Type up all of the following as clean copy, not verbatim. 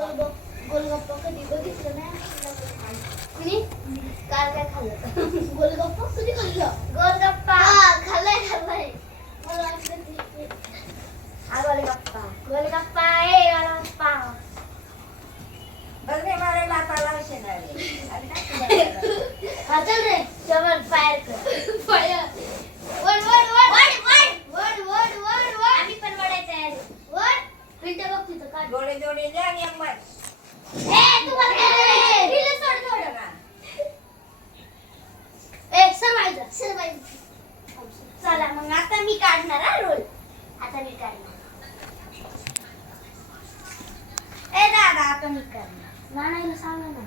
गोलगप्पा कधी बघितलं नाही काल काय खाल्लं गोलगप्पा कधी खाल्लं गोलगप्पा खाल्लाय मला गोलगप्पा गोलगप्पा गोलगप्पा बघ रे मला लापाला हा चल रे जबर फायर कर फायर वड वड वड वड वड वड वड वड आम्ही पण वडायचं आहे वड फिल्टर बघ तिथं काढ जोडे जोडे जा आणि मग ए तू मला काय हिला सोड थोडं ए सर चला मग आता मी काढणार हा रोल आता मी काढणार ए दादा आता मी काढणार नानाला सांगा ना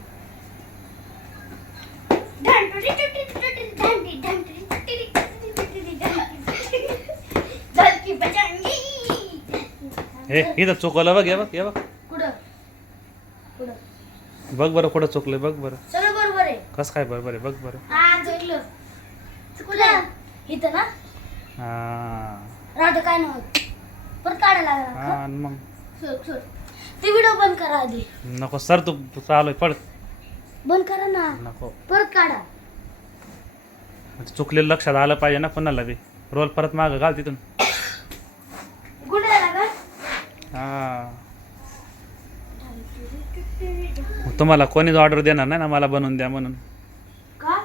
ढंटुटी टुटी टुटी ढंटी ढंटी टुटी टुटी ढंटी बजांगी हे इथं चुकवलं बघ, हे बघ, हे बघ. कुठं बघ बरं कुठं चुकलंय, बघ बरं. सगळं बरोबर आहे कसं काय बरोबर आहे, बघ बरं. हा चुकलं चुकलं इथं ना हा राहतं काय नव्हतं परत काढायला लागला हा, आणि मग सोड सोड ते व्हिडिओ बंद करा आधी नको सर, तू चालू पड. बंद करा ना नको, परत काढा चुकलेलं लक्षात आलं पाहिजे ना पुन्हा बी. रोल परत मागं घाल तिथून. गुंडाळा का हा, तुम्हाला कोणीच ऑर्डर देणार नाही ना मला बनवून द्या म्हणून. का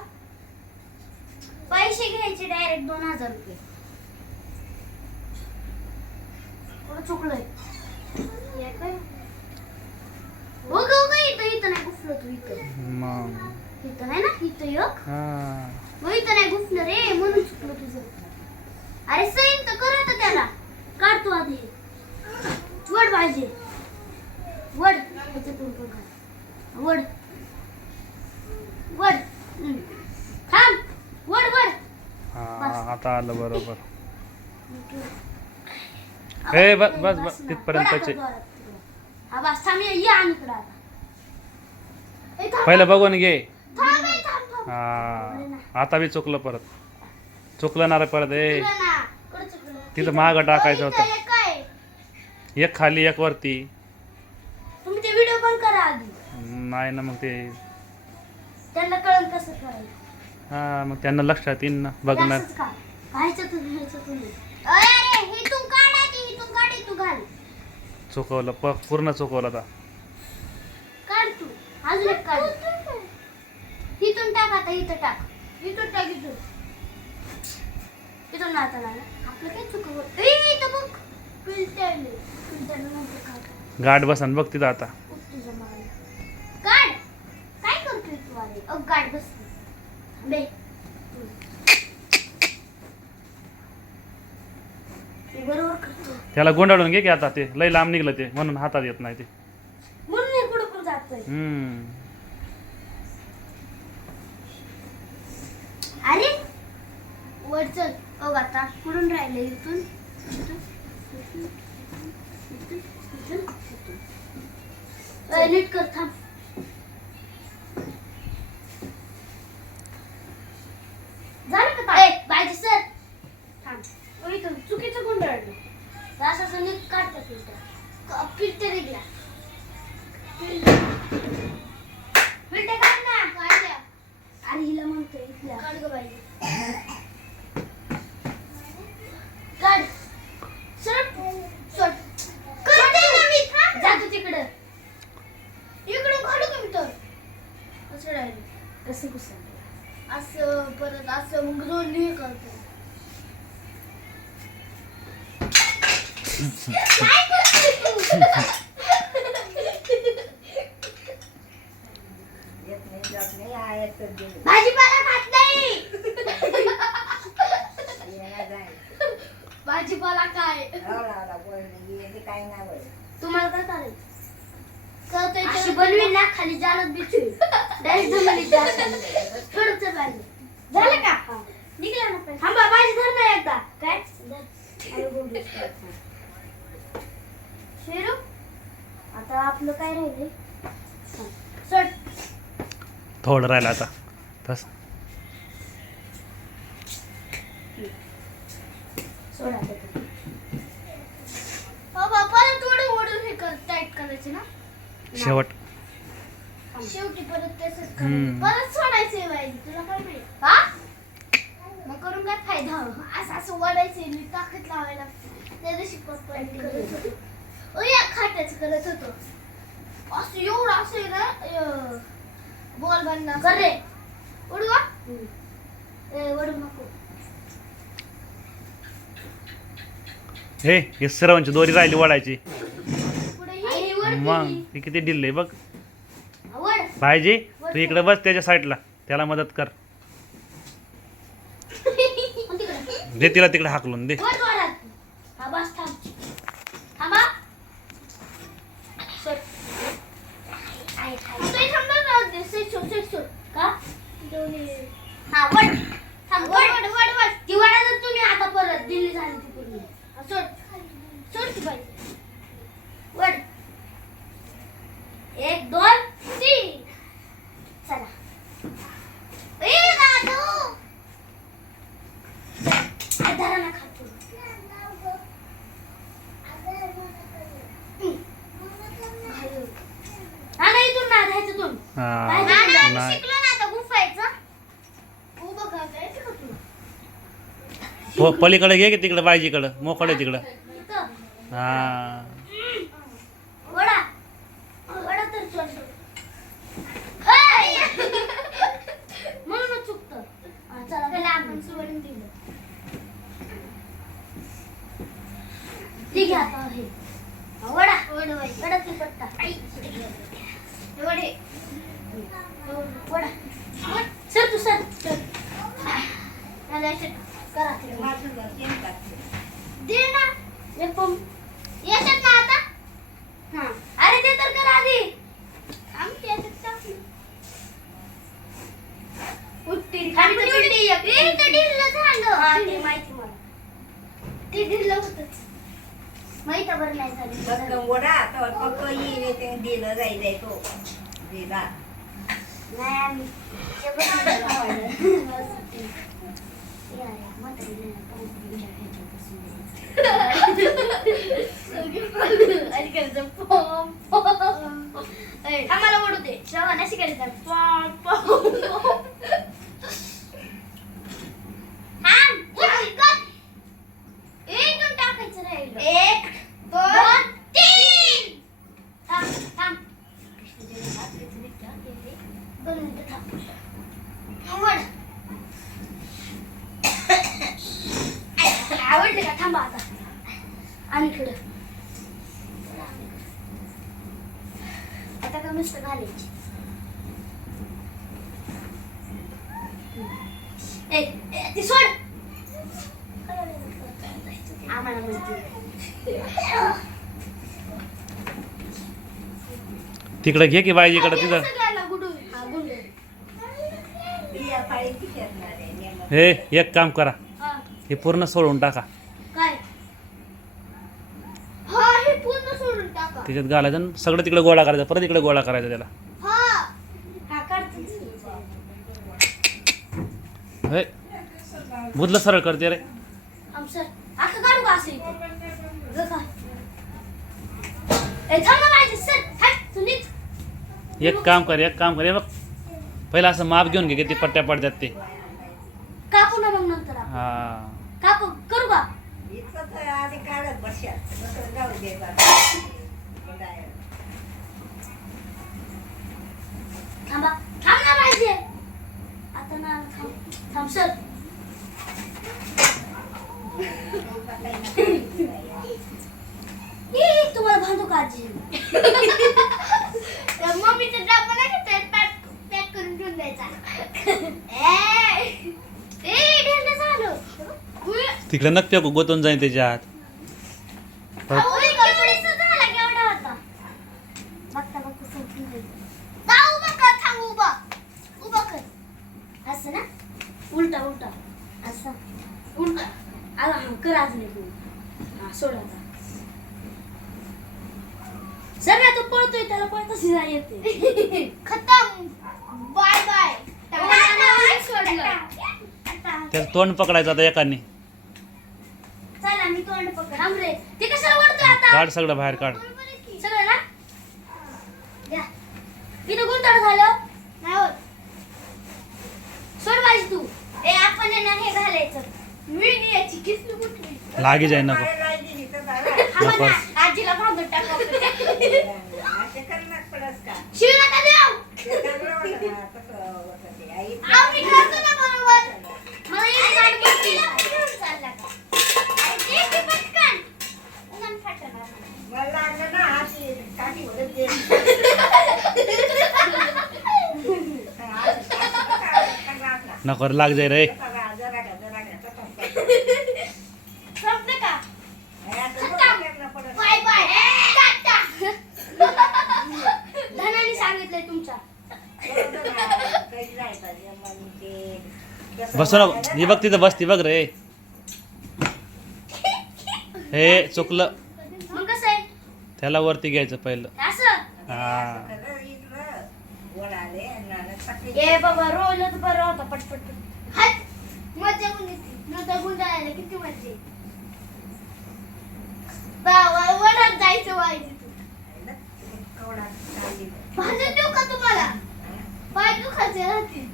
पैसे घ्यायचे डायरेक्ट 2000 रुपये कुठं चुकलंय हे काय हो ग इथं नाही गुफलं तू मग इथं नाही ना इथं एक हा, मग इथं नाही गुफलं रे म्हणून चुकलं तुझं अरे सैन तर कर आता त्याला काढ तू आधी वड पाहिजे वड ह्याच्यातून पण काढ वड वड थांब वड वड हा, आता आलं बरोबर. ए बस बस बस तिथपर्यंतचे. हा बस थांब ये आणि इकडं आता ए, थांब, पहिलं बघून घे. थांब, ए, थांब, थांब. हा, आता बी चुकलं परत. चुकलं ना रे परत. ए चुकलं ना. कुठं चुकलं? तिथं मागं टाकायचं इथं होतं. एक काय एक खाली एक वरती. तुम्ही ते व्हिडिओ पण करा आधी नाही ना मग ते. त्यांना कळलं कसं करायचं हा, मग त्यांना लक्षात येईन ना बघणार. असंच का ह्याच्यातून अरे इथून काढ आधी इथून काढ इथून घाल चुकवलं पूर्ण चुकवलं आता. काढ तू अजून एक काढ इथून टाक आता इथं टाक इथून टाक इथून आता नाही आपलं काय चुकवलं ए इथं बघ फिल्टर नंतर काढ गाठ बसन बघ तिथं आता. तुझं मला काढ काय करतोय तू आले गाड बस बे बरोबर करतो त्याला गुंडाळून घे की आता. ते लय लांब निघलं ते म्हणून हातात येत नाही ते. म्हणून हे कुठं पण जातोय अरे वर चल आता कुठून राहिले इथून नीट कर थांब झालं का बायजी सर थांब इथून चुकीचं गुंडाळलं असं नीट काढतं फिल्टर निघला फिल्टर काढ ना काढल्या अरे हिला म्हणतोय इथल्या काढ ग बाई काढ सर सर करते ना मी जातो तिकडं इकडं काढू का मी तर असं डायरेक्ट कसं घुसा असं परत असं मग दोन हे करतो काय करतोय तू भाजीपाला खात नाही भाजीपाला काय तुम्हाला काय करायचं करतोय अशी बनवी ना खाली जालत बिचू डायरेक्ट जमिनीत जायचं थोडंसं पाहिजे झालं का निघला ना थांबा भाजी धर ना एकदा काय शेरू आता आपलं काय राहिले सोड थोडं राहिलं आता बस. सोडा बाबा थोडं ओढून हे कर टाईट करायचे ना शेवट शेवटी परत तसंच हम्म. परत सोडायचंय बाई तुला काय माहिती हा मग करून काय फायदा असं असं वडायचंय मी ताकद लावायला त्या दिवशी पप्पा करत होतो या खाट्याचं करत होतो असं एवढं असं आहे ना बॉल बनला कर रे उडू का वडू नको हे सर्वांची दोरी राहिली वडायची पुढे ही वड मग हे किती डिल्ले बघ वड भाईजी तू इकडे बस त्याच्या साईडला त्याला मदत कर दे तिला तिकडे हाकलून दे वड जोरात हा बस थांब थांबा सोड आई आई थांबणार ना सोड का हा वड थांब वड वड वड वड ती वडा जर तुम्ही आता परत दिल्ली झाली ती पूर्ण सोड सोड की बाई वड 1 2 3 चला ए दादू धरा ना खातो नाही इथून ना धायचं तू हा, नाही. शिकलो ना आता गुफायचं उभं करता येते का तुला पलीकडे घे की तिकडे बायजीकडं मोकळे तिकडं इथं हा वडा वडा तर चोरतो म्हणूनच चुकतं चला पहिला आपण सोडून दिलं ठीक आहे आता हे वडा वडा वडा ती पट्टा वडे वडा सर तू सर मला करा माझं घर शेण टाकते. दे ना हे पण येतात ना आता हा अरे ते तर कर आधी आम्ही त्याच्यात टाकू उठती आम्ही तर चिडली एक ते ढिल्लं झालं हा ते माहिती मला ते ढिल्लं होतंच माहिती बरं नाही झालं बघ वडा तर फक्त येईल ते दिलं जाईल तो दिला नाही आम्ही ते बरं आवडलं आम्हाला ओढू दे श्रवण अशी करायचं टाकायचं राहिलं 1 2 3 थांब थांब दोन मिनिटं थांब आवड आवडले का थांबा आता आणि इकडं आता का नुसतं घालायची ती सोड आम्हाला म्हणते तिकडे घे की बायजीकडं तिथं सगळ्याला गुडू हा गुडू बिया पाळीची करणार आहे नेमकं. हे एक काम करा हा हे पूर्ण सोडून टाका काय हा हे पूर्ण सोडून टाका त्याच्यात घालायचं आणि सगळं तिकडे गोळा करायचं परत इकडे गोळा करायचा त्याला हा हा काढते हे बुदलं सरळ करते रे सर आता काढू का असं इथे जसा ए थांब ना माझे सर हट तू नीट एक काम कर हे बघ पहिला असं माप घेऊन घे किती पट्ट्या पडतात ते कापू ना मग नंतर आपण. हा कापू करू का इतकं तर आधी काढत बसशात दुसरं जाऊ दे बा. थांबा थांब ना पाहिजे आता ना थांब थांब सर तुम्हाला बांधू का आजी मम्मीचं डब्बा नाही का पॅक करून ठेवून द्यायचा ढेंडं झालं तिकडे नक्की गोतून जाईन त्याच्यात परत केवढीचा झाला केवढा होता बघता बघता संपून जाईल उभा कर थांब उभा कर असं ना उलटा उलटा असं उलटा आला हा कर अजून एक हा सोड आता सगळ्या तो पळतोय त्याला पळताच नाही येते खतम बाय बाय सोडलं त्याचं तोंड पकडायचं आता एकाने चला मी तोंड पकड आमरे ते कशाला वळतोय आता काढ सगळं बाहेर काढ सगळं ना द्या. इथं गुंतड झालं नाही होत. सोड बाजी तू. ए आपण आहे ना हे घालायचं. मी याची किसली कुठली. लागी जाय नको. काय लाई दिली तर झालं. हा नको. म्हणा, आजीला बांधून टाका. असे करणार पडस का शिव नका देऊ. ते चांगलं वाटतं ना, तसं होतं ते. आई आव मी करतो ना बरोबर. मला एक गाडी घेतली. चालला का? आई दे की पटकन. उन्हान फाटणार. मला लागलं ना हाती काठी वगैरे दे. नको लाग जाय रे. संपलं का? Bye bye. टाटा. धनाने सांगितलंय तुमच्या. बसू ना ही बघ तिथं बसती बघ रे. हे चुकलं. मग कसं आहे? त्याला वरती घ्यायचं पहिलं. असं? हा ए बाबा रोवलं तर बरं होतं पटपट. हात. मजा पण येते. नंतर गुंडाळायला किती मजा येते. वडात जायचं वाईट. भाजून देऊ का तुम्हाला? पाय दुखायचे राहतील.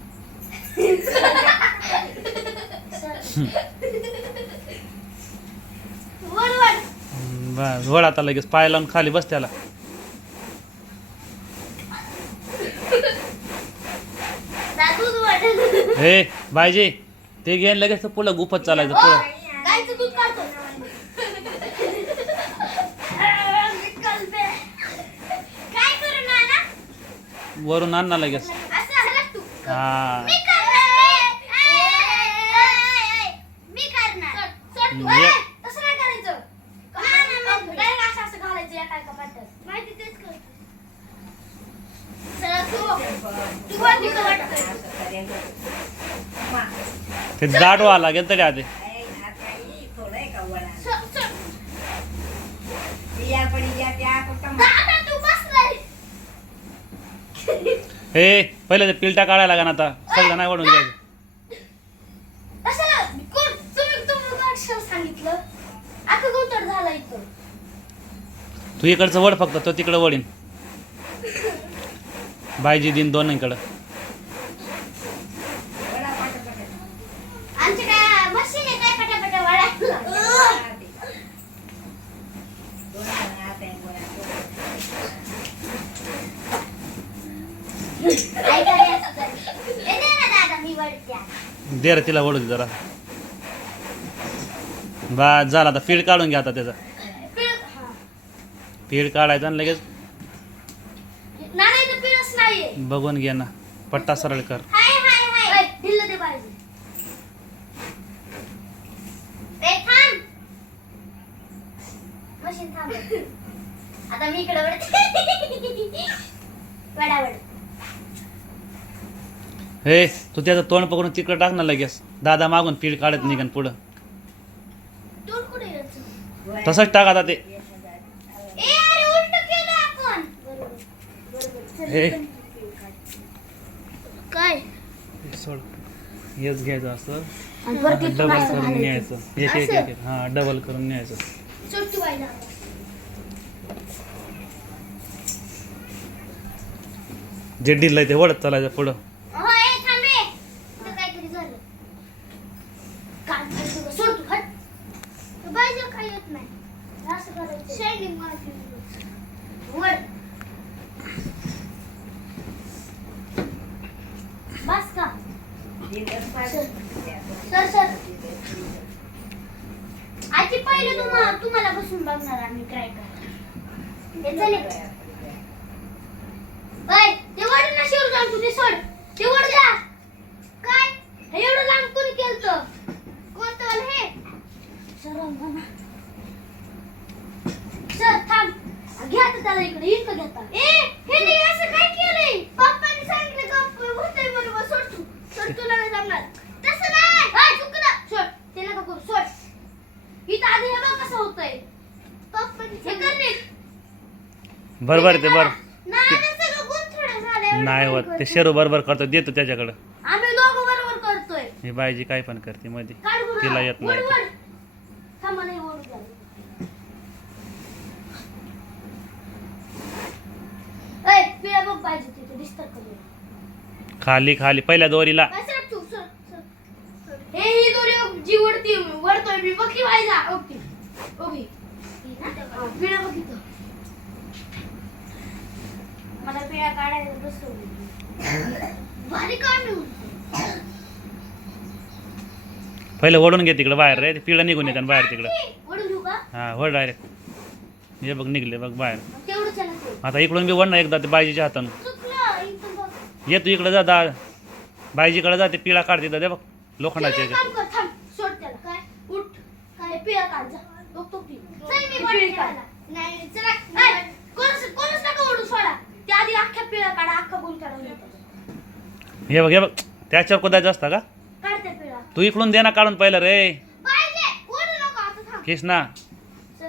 वर वर. बस वड आता लगेच पाय लावून खाली बस त्याला. दूध वाढ. हे बायजी ते घेऊन लगेच तर पुढं गुफत चालायचं पुढं. गायचं दूध काढतो. काय करू नाना? वरून आण ना लगेच. असं हलक तू. हा मी करणार. मी करणार. सोड तू. ये. तसं नाही करायचं. डायरेक्ट असं घालायचं एका एका पाट्यात. माहिती तेच कर. चला तू वरती कर वाटतंय. ते दाडो आला गेल तरी आधी. सोड. दादा तू बसलाय. हे पहिलं ते पिलटा काढायला लागा ना आता सगळं नाही वडून घ्यायचं. कशाला? तुम्ही काय सांगितलं? अख्खं गुंतड झाला इथं. तू इकडचं वड फक्त तो तिकडं वडीन. बायजी दिन दोन इकडं. आमची काय मशीन आहे काय पटापटा वाढायला? आई काय असं करते? ए दे ना दादा मी वळत्या. दे रे तिला वडू दे जरा. बस झाला आता पीठ काढून घ्या आता त्याचा. हा. पीठ काढायचं आणि लगेच नाना इथं पिळच नाहीये. बघून घे ना. पट्टा सरळ कर. हाय. ढिल्लं दे पाहिजे. ए थांब. मशीन थांब. आता मी इकडे वळते. वडावड. हे तू त्याचं तोंड पकडून तिकडं टाक ना लगेच. दादा मागून पीठ काढत निघन पुढं. तोंड कुठे यायचं? तसंच टाक आता ते. ए अरे उलट केलं आपण. बरोबर. हे काय? सोड. हेच घ्यायचं असं आणि वरती डबल असं करून घालायचं. न्यायचं. एक एक एक एक. हा डबल करून न्यायचं. सोड तू बाईला. जे डिल आहे ते वडत चालायचं पुढं. ए थांबे. इथं काहीतरी झालं. काय झालं? सोड तू हट. तू बाईला काय येत नाही. असं करायचं. शायनिंग मारती. वड. बस का? सर. आजी पहिले तुम्हाला बसून बघणार आम्ही ट्राय करा. हे चले. बाय ते वड ना शिरू जाऊन तू ते सोड. ते वड जा. काय? हे एवढं लांब कोणी केलं? कोणतं वाला हे? सर थांब. घ्या आता त्याला इकडे इकडे घेता. हे नाही असं काय केलंय? पप्पांनी सांगितलं का होतंय बरोबर. सोड तुला नाही जमणार. तसं नाही. हाय चुकलं. सोड. ते नका करू. सोड. इथं आधी हे बघ कसं होतंय. पप्पांनी हे कर नीट. बरोबर ते बरं. नाही ना सगळं गुंथडं झालंय. नाही होत ते शेरू बरोबर करतो देतो त्याच्याकडं. आम्ही दोघं बरोबर करतोय. ही बायजी काय पण करते मध्ये. काढ गुरु. तिला येत नाही. वड. थांबा नाही वड झालं. ए पिळा बघ पाहिजे तिथे दिसतात का तुला? खाली खाली पहिल्या दोरीला. काय सरक तू, सरक, सरक. हे ही दोरी जी वरती वरतोय मी बघ की व्हायचा ओके ओके पिळा बघ इथं. मला पिळा काढायला बसवली भारी काढून पहिलं ओढून घे तिकडे बाहेर रे, पिळं निघून येतात बाहेर तिकडं. ओढून घेऊ का? हा वळ डायरेक्ट. हे बघ निघले बघ बाहेर. तेवढंच आहे ना ते. आता इकडून बी वळ ना एकदा ते बायजीच्या हातानं. चुकलं इथं बघ. ये तू इकडे जा बायजीकडे जा, ते पिळा काढ तिथं दे बघ लोखंडाच्या चल, काम कर थांब सोड त्याला काय उठ काय पिळा काढ जा बघ तो पी चल मी पिळी काढ नाही चला कोणच नका ओढून सोडा त्या आधी अख्ख्या पिळा काढा अख्खा गुण काढून येतो हे बघ त्याच्यावर कोदायचं असतं का? काढ त्या पिळा तू इकडून दे ना काढून पहिलं रे. पाहिजे ओढू नको आता थांब कृष्णा चल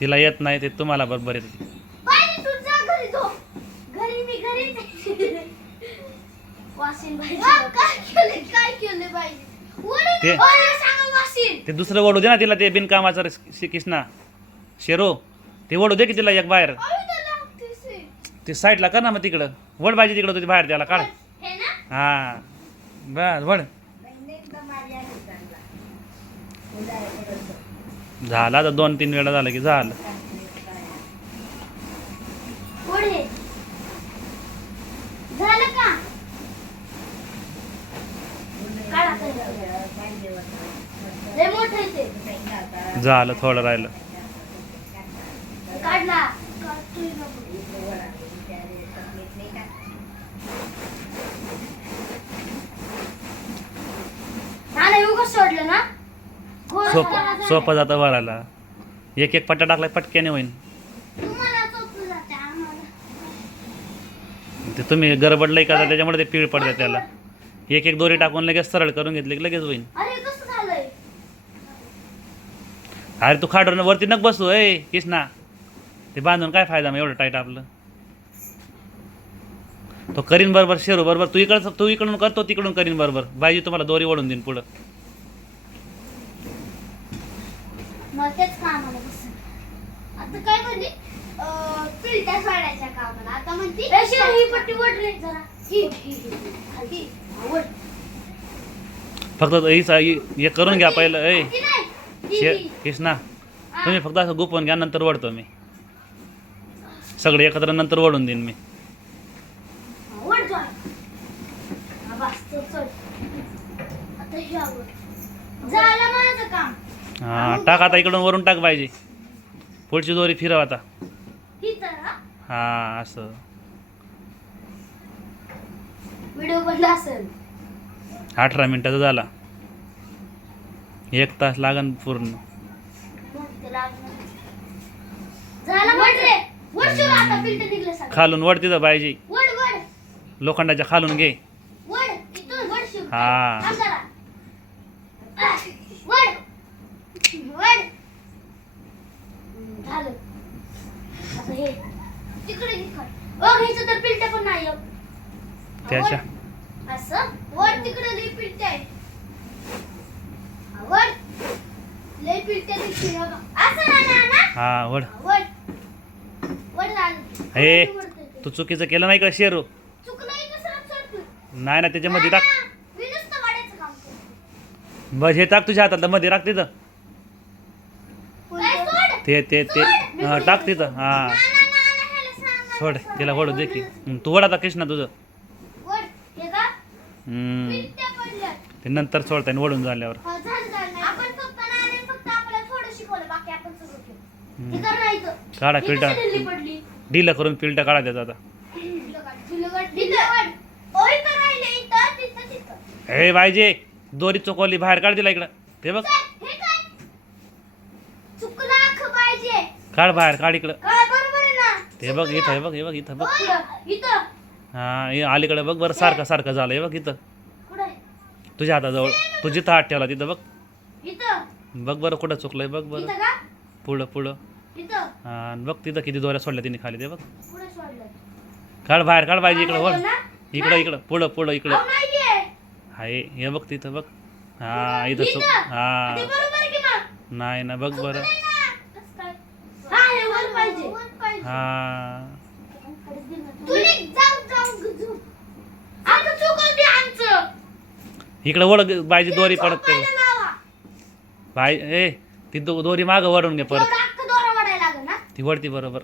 तिला येत नाही ते तुम्हाला बरोबर येते. पाहिजे तू जा घरी तो घरी मी घरी वासिन भाई काय केलं पाहिजे ते- ओढून सांगा वासिन ते दुसरं ओढू दे ना तिला, ते बिनकामाचं कृष्णा शेरो ते ओढू दे की तिला एक बाहेर. अरे त्याला लागतेस ते साईडला कर ना मग तिकडं वड पाहिजे तिकडं तुझी बाहेर त्याला काढ. हे ना हा बस वड एकदम माझ्या हाताला. उदाहरण झाला तर 2-3 वेळा झालं की झालं. पुढे झालं का काढा लय मोठं आहे ते झालं थोडं राहिलं. काढला नाही उगाच सोडलं ना घोडा सोपं सोपं जातं भरायला. एक एक पट्टा टाकला पटक्याने होईन. तुम्हाला सोपं जाते आम्हाला ते तुम्ही गडबडलंय का त्याच्यामुळे ते पीळ पडते त्याला. एक एक दोरी टाकून लगेच सरळ करून घेतले की लगेच होईन. अरे कसं झालंय अरे तू खाडून वरती नक बसू ए कृष्णा, ते बांधून काय फायदा मग एवढं टाईट आपलं. तो करीन बरोबर शेरू बरोबर, तू इकडून करतो तिकडून करीन बरोबर. बाईजी तुम्हाला दोरी ओढून देईन पुढं. मला तेच कामाला बसून आता काय म्हणली पिलट्या सोडायच्या कामाला आता म्हणती ही पट्टी वड रे जरा ही खाली वड फक्त हे करून घ्या पहिलं ए ती नाही कृष्णा, तुम्ही फक्त असं गुपवून घ्या, नंतर ओढतो मी सगळे एकत्र, नंतर ओढून देईन मी. वड जा बस तो चढ आता ही आवड झालं माझं काम. हा टाक आता इकडून वरून टाक पाहिजे. पुढची दोरी फिरव आता. ही तर हा असं व्हिडिओ बनला असेल 18 मिनिटाचा झाला. 1 तास लागन पूर्ण. झालं वड रे वड शिरू आता पिलटे निघले सगळे खालून वड तिथं पाहिजे, वड वड लोखंडाच्या खालून घे. वड इथून वड शिरू हा. थांब जरा वड वड झालं आता हे तिकडे निघाल घ्यायचं तर पिलटे पण नाही त्याच्या असं वर तिकडे लई पिलटे आहे वर लई पिलटे दिसते बघा असं ना ना ना हा वड. वर वर झालं हे तू चुकीचं केलं नाही का शेरू? चुकलं कसं सरकलं नाही ना त्याच्यामध्ये टाक. मी नुसतं वाड्याचं काम करतो बस हे टाक तुझ्या हातातलं मध्ये टाक तिथं. काय सोड ते हा, टाक तिथं. हा ना ह्याला सांग सोड तिला वडू दे की. तू वड आता कृष्णा तुझं. वर हे का हम्म. पिलटे पडले ते नंतर सोडता येईल वडून झाल्यावर. झालं आपण फक्त नाणे फक्त आपल्याला थोडं शिकवलं बाकी आपण सगळं केलं हे करायचं काढा ही पिलटा, कशी ढिल्ली पडली डीला करून पिलटा काढा त्याचा आता. हे पाहिजे दोरी चुकवली बाहेर काढ तिला इकडं. ते बघ काढ बाहेर काढ इकडं. ते बघ इथं हे बघ हे बघ इथं बघ. हा हे अलीकडे बघ बरं सारखं सारखं झालं. हे बघ इथं तुझ्या हाताजवळ, तू जिथं हात ठेवला तिथं बघ. बघ बरं कुठं चुकलंय बघ बरं. पुढं पुढं हा बघ तिथं किती दोऱ्या सोडल्या तिने खाली. ते बघ काढ बाहेर काढ पाहिजे इकडं वर इकडं इकडं पुढं पुढं इकडं आहे. हे बघ तिथं बघ. हा इथं चुक. हा नाही ना बघ बरं. हा तू इकडे ओढ बायची दोरी पडत ते झोपायला लावा. बाय ए ती दोरी मागं वळून घे परत एवढा अख्खा दोरा वाढायला लागेल ना. ती वळती बरोबर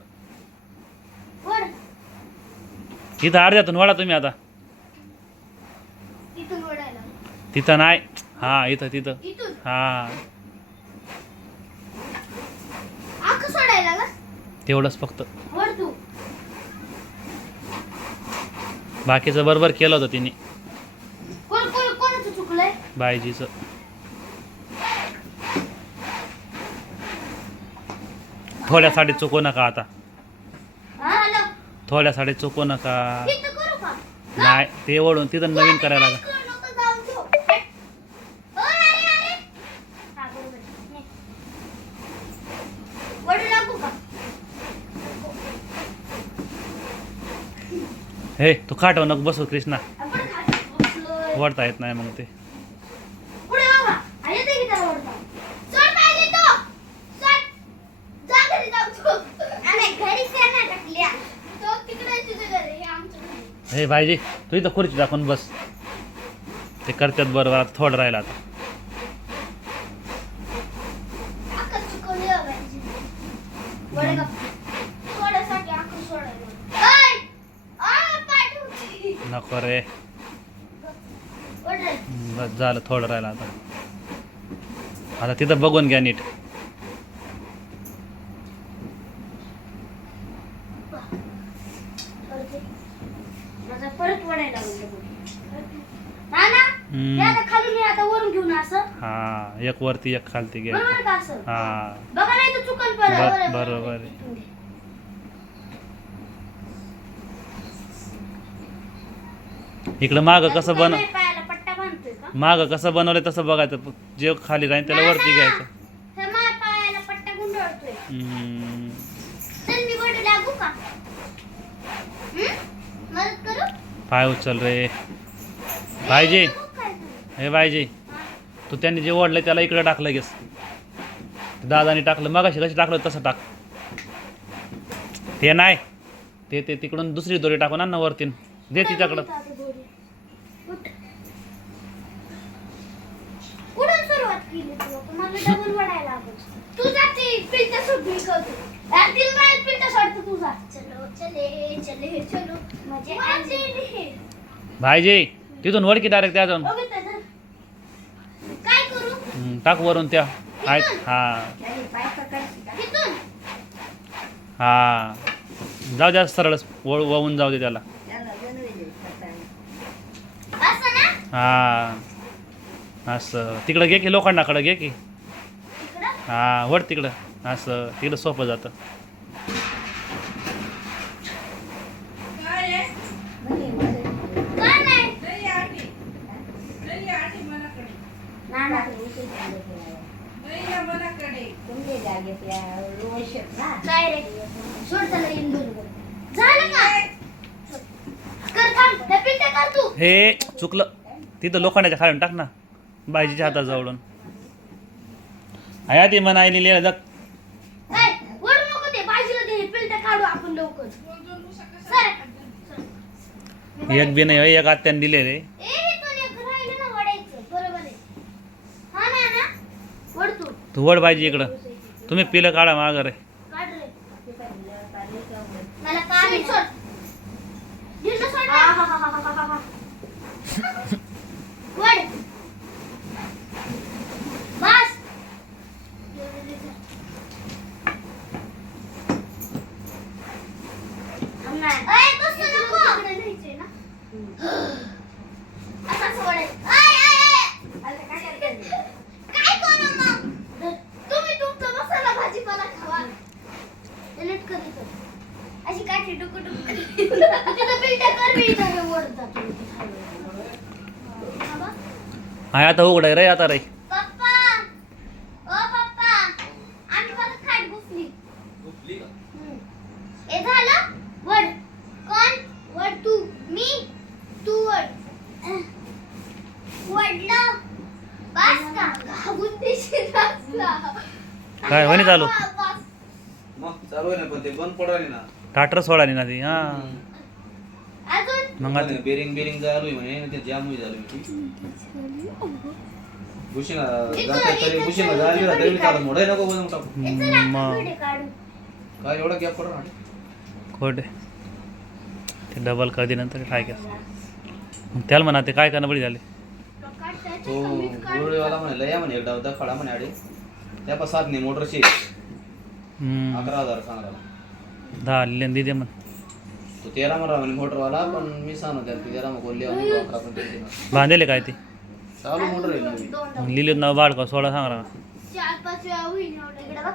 वड. इथं अर्ध्यातून वळा तुम्ही आता इथून वडायला. तिथं नाही हा इथं तिथं इथून हा अख्खं सोडायला का. तेवढंच फक्त वड तू. बाकीचं बरोबर केलं होतं तिने कोणाचं चुकलंय. बायजीचं थोड्यासाठी चुकू नका आता हॅलो. थोड्यासाठी चुकू नका इथं करू का. नाही ते ओढून तिथं नवीन करायला लागेल नको जाऊन झोप. अरे अरे. हा, बरोबर. ने. वडू लागू का. हे तू खाटव नको बसू कृष्णा आपण खाली बसलोय. वडता येत नाही मग ते पुढे बाबा. हा, येते की त्याला वडता. सोड पाहिजे तो. सोड. जा घरी जाऊ तू. अरे घरी नाही टाकल्या. तो तिकडे आहे तुझ्या घरी. हे आमचं घरी. हे भाईजी तू इथं खुर्ची टाकून बस ते करतात बरोबर आता थोडं राहिलं आता अक्का चुकवली हो बाईची. वडे का. सोडासाठी अक्का सोडायला. ऐ! पाय ठेवते. नको रे वड रे. बस झालं थोडं राहिलं आता आता तिथं बघून घ्या नीट माझा परत वडायला लागलं. ना ना. हम्म. हे आता खालून ये, आता वरून घेऊन असं. हा एक वरती एक खालती बरोबर घ्यायचं का असं. हा बघा नाही तर चुकल परत. बरोबर आहे. इकडं मागं कसं पायाला पट्टा बांधतोय का. मागं कसं बनवलंय तसं बघायचं जे खाली राहील त्याला वरती घ्यायचं हे माझ्या पायाला पट्टा गुंडाळतोय. हम्म. चल मी वडू लागू का. मदत करू. पाय उचल रे भाईजी हे बघ काय झालं. हे भाईजी तू त्यांनी जे ओढलंय त्याला इकडे टाकलं लगेच दादानी टाकलं मगाशी कसं टाकलं तसं टाक ते नाही ते ते तिकडून दुसरी दोरी टाकून आण ना वरती दे तिच्याकडं उठ. कुठून सुरुवात केली तू. मला डबल वडायला लागत. तू जाते पिल्ट सुटली करतो. दिल माझ्या पिल्ट सोडतो तुझा. चलो चले चले चलो मजे आले. भाईजी तिथून वडकी डायरेक्ट त्या जाऊन काय करू. टाक वरून त्या आहेत हा त्याने पाय पकडशी का? इथून. हा जाऊ द्या सरळच वाहून जाऊ दे त्याला त्याला बनवले हाताने. असं ना. हा असं तिकडं घे की लोखंडाकडं घे की इकडं. हा वड तिकडं असं तिकडं सोपं जातं म्हणे, म्हणे. काय नाही. ना ना उशीर झाले ते. तुमचे जागे त्या रोष आहेत ना. काय रे. सोड त्याला इंदूर वर. झालं का. कर थांब. हे पिल्ट कर तू. हे चुकलं तिथं लोखंडाच्या खालून टाक ना बायजीच्या हाताजवळून आया ती म्हणायली लिहिलं जात काय वडू नको ते. बाजूला दे. हे पिल्ट काढू आपण लवकर. सर. एक बी नाही होय, एक आत्याने दिलेले इथून एक राहिलं ना वडायचं. बरोबर आहे. हा ना. वड तू. तू वड बायजी इकडं तुम्ही पिलं काढा मागं रे काढ रे. मला काढ. सोड. ढिल्लं सोड ना. वड. बस. ऐ, बसू नको. असं असं वडायचं. आता काय करायचं? काय करू मग. तुम्ही तुमचा मसाला भाजीपाला खावा. ते लटकन येतं. अशी काठी डुकू डुकू तिथं बिल्ट कर. मी इथं वर जातो. हा बघ. हाय आता उघडाय रे आता रे पप्पा. ओ पप्पा. आम्ही बघ खाट घुसली. हे झालं. वड. कोण. वड तू. मी. तू वड. वडलं. बस का. घाबून देशील बसला. काय होणे चालू बस. मग चालू आहे ना पण ते बंद पडाली ना टाटर सोडाली ना ती हा अजून मग आता बेरिंग बेरिंग झालोय म्हणे ते जाम होई झालोय बुशिंगा बुशिंगा झाली ना तरी चालत मोडाय नको बनवून टाकू मग काय एवढा गॅप पडला खोटे ते डबल कधी नंतर काय केलं मग त्याला म्हणा ते काय करणं बळी झाले तो गुरुवाला म्हणे लया म्हणे एकदा दफाडा म्हणे आडे त्या पण 7 नाही मोटरची 11,000 सांगला 10 लिहिलं दिदे म्हण तो 13 म्हणा म्हणे मोटरवाला पण मी सांगतो त्याला 13 मग बोलले 11 पण ते बांधले काय ते चालू मोटर आहे नवी. मग लिहिलं नाव बाळ का 16 सांगा 4-5 वेळा होईल एवढं. इकडं बघ.